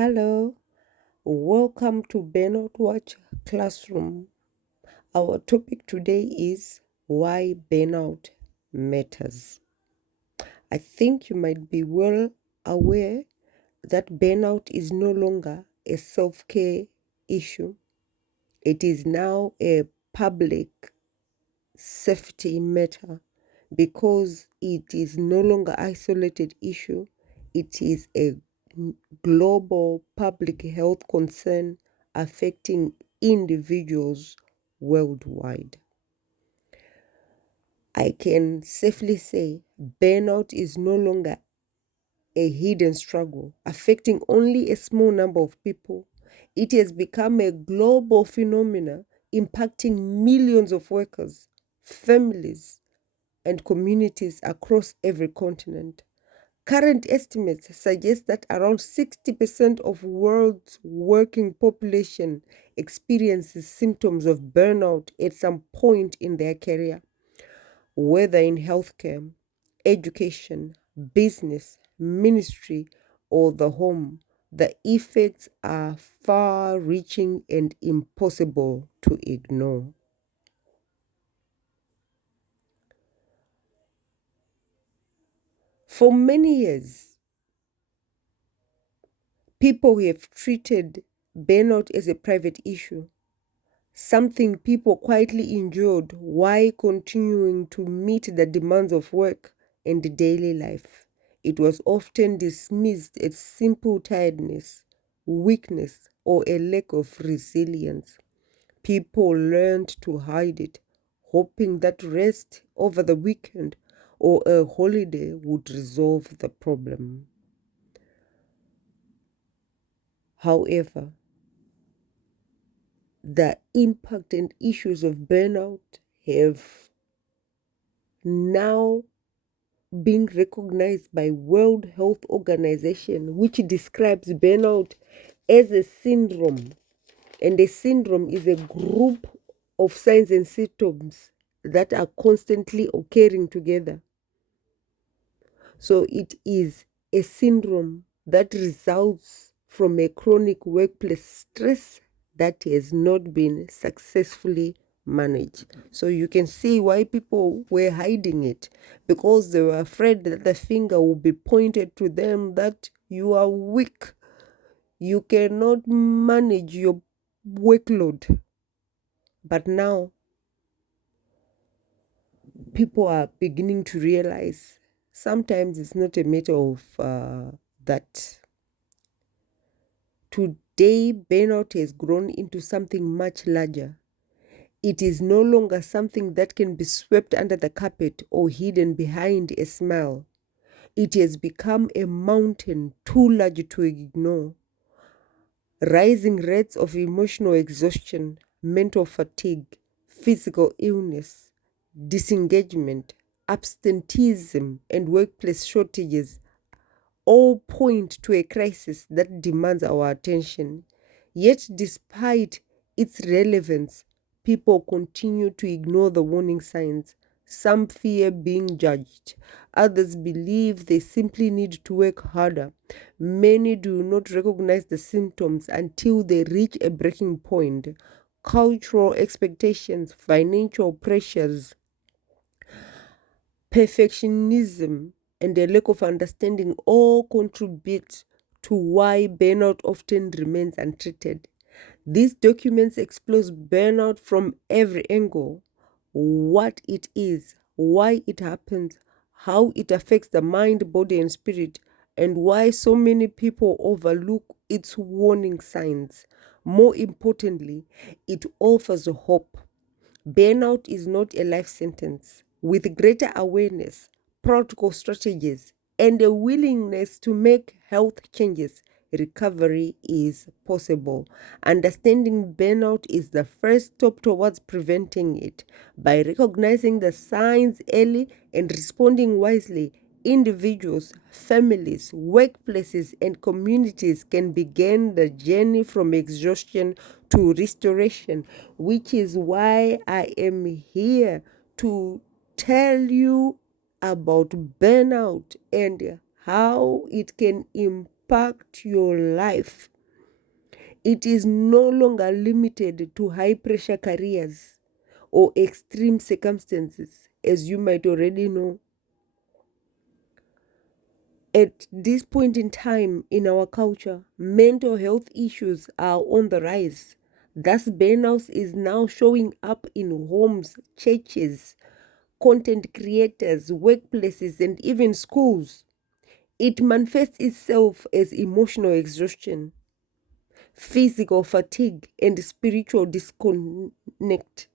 Hello, welcome to Burnout Watch Classroom. Our topic today is why burnout matters. I think you might be well aware that burnout is no longer a self-care issue. It is now a public safety matter because it is no longer isolated issue. It is a global public health concern affecting individuals worldwide. I can safely say burnout is no longer a hidden struggle affecting only a small number of people. It has become a global phenomenon impacting millions of workers, families, and communities across every continent. Current estimates suggest that around 60% of world's working population experiences symptoms of burnout at some point in their career, whether in healthcare, education, business, ministry, or the home. The effects are far reaching and impossible to ignore. For many years, people have treated burnout as a private issue, something people quietly endured while continuing to meet the demands of work and daily life. It was often dismissed as simple tiredness, weakness, or a lack of resilience. People learned to hide it, hoping that rest over the weekend or a holiday would resolve the problem. However, the impact and issues of burnout have now been recognized by World Health Organization, which describes burnout as a syndrome. And a syndrome is a group of signs and symptoms that are constantly occurring together. So it is a syndrome that results from a chronic workplace stress that has not been successfully managed. So you can see why people were hiding it, because they were afraid that the finger will be pointed to them that you are weak, you cannot manage your workload. But now people are beginning to realize sometimes it's not a matter of that. Today, burnout has grown into something much larger. It is no longer something that can be swept under the carpet or hidden behind a smile. It has become a mountain too large to ignore. Rising rates of emotional exhaustion, mental fatigue, physical illness, disengagement, absenteeism, and workplace shortages all point to a crisis that demands our attention. Yet, despite its relevance, people continue to ignore the warning signs. Some fear being judged. Others believe they simply need to work harder. Many do not recognize the symptoms until they reach a breaking point. Cultural expectations, financial pressures, perfectionism, and a lack of understanding all contribute to why burnout often remains untreated. These documents explore burnout from every angle: what it is, why it happens, how it affects the mind, body, and spirit, and why so many people overlook its warning signs. More importantly, it offers hope. Burnout is not a life sentence. With greater awareness, protocol strategies, and a willingness to make health changes, recovery is possible. Understanding burnout is the first step towards preventing it. By recognizing the signs early and responding wisely, individuals, families, workplaces, and communities can begin the journey from exhaustion to restoration, which is why I am here to tell you about burnout and how it can impact impact your life. It is no longer limited to high pressure careers or extreme circumstances, as you might already know. At this point in time in our culture, mental health issues are on the rise. Thus, burnout is now showing up in homes, churches, content creators, workplaces, and even schools. It manifests itself as emotional exhaustion, physical fatigue, and spiritual disconnect,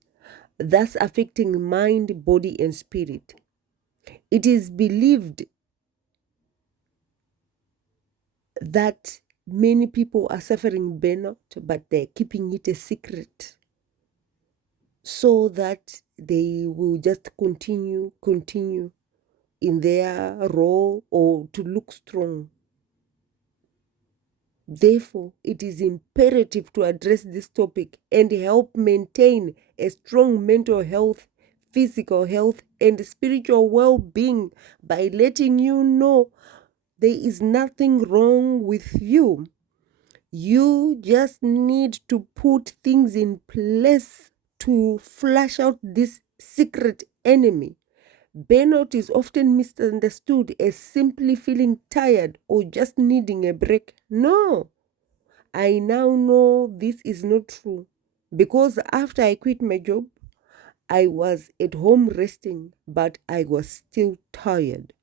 thus affecting mind, body, and spirit. It is believed that many people are suffering burnout, but they're keeping it a secret so that they will just continue in their role or to look strong. Therefore, it is imperative to address this topic and help maintain a strong mental health, physical health, and spiritual well-being by letting you know there is nothing wrong with you. You just need to put things in place to flush out this secret enemy. Burnout is often misunderstood as simply feeling tired or just needing a break. No, I now know this is not true because after I quit my job, I was at home resting, but I was still tired,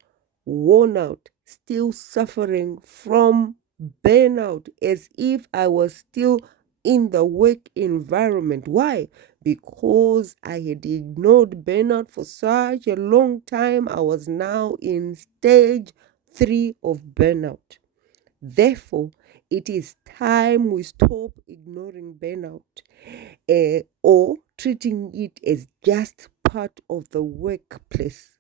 worn out, still suffering from burnout as if I was still in the work environment. Why? Because I had ignored burnout for such a long time. I was now in stage 3 of burnout. Therefore, it is time we stop ignoring burnout or treating it as just part of the workplace.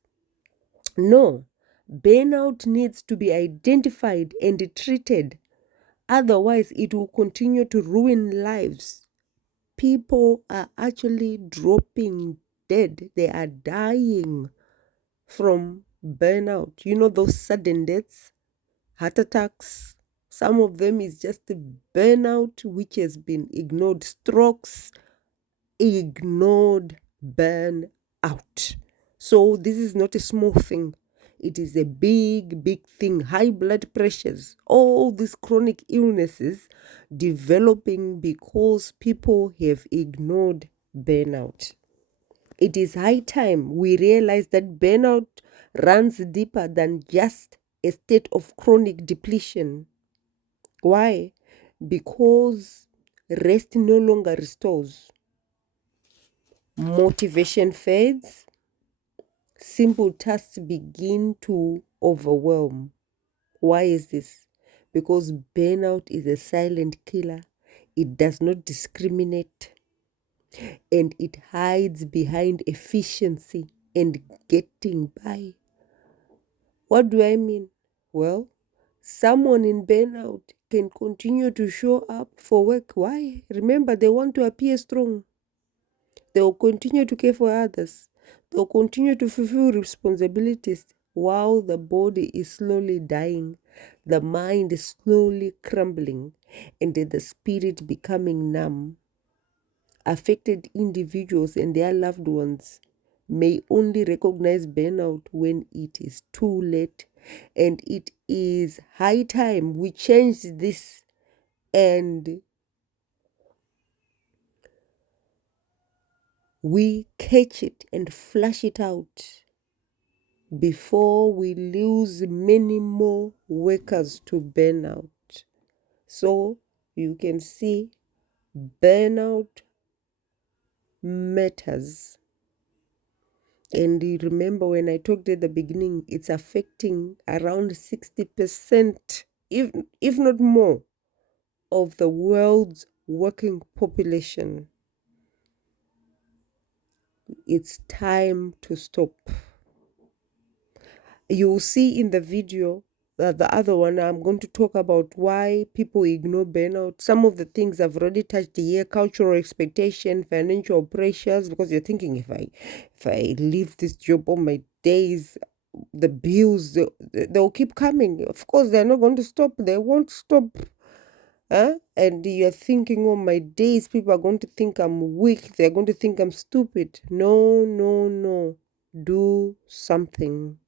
No, burnout needs to be identified and treated. Otherwise, it will continue to ruin lives. People are actually dropping dead. They are dying from burnout. You know, those sudden deaths, heart attacks. Some of them is just the burnout which has been ignored. Strokes, ignored burnout. So this is not a small thing. It is a big, big thing. High blood pressures, all these chronic illnesses developing because people have ignored burnout. It is high time we realize that burnout runs deeper than just a state of chronic depletion. Why? Because rest no longer restores. Motivation fades. Simple tasks begin to overwhelm. Why is this? Because burnout is a silent killer. It does not discriminate and it hides behind efficiency and getting by. What do I mean? Well, someone in burnout can continue to show up for work. Why? Remember, they want to appear strong. They will continue to care for others. They will continue to fulfill responsibilities while the body is slowly dying, the mind is slowly crumbling, and the spirit becoming numb. Affected individuals and their loved ones may only recognize burnout when it is too late, and it is high time we change this and we catch it and flush it out before we lose many more workers to burnout. So you can see burnout matters. And you remember when I talked at the beginning, it's affecting around 60%, if not more, of the world's working population. It's time to stop. You'll see in the video, the other one, I'm going to talk about why people ignore burnout. Some of the things I've already touched here: cultural expectation, financial pressures, because you're thinking, if I leave this job, all my days the bills, they'll keep coming. Of course, they're not going to stop. They won't stop. And you're thinking, oh my days, people are going to think I'm weak. They're going to think I'm stupid. No, no, no. Do something.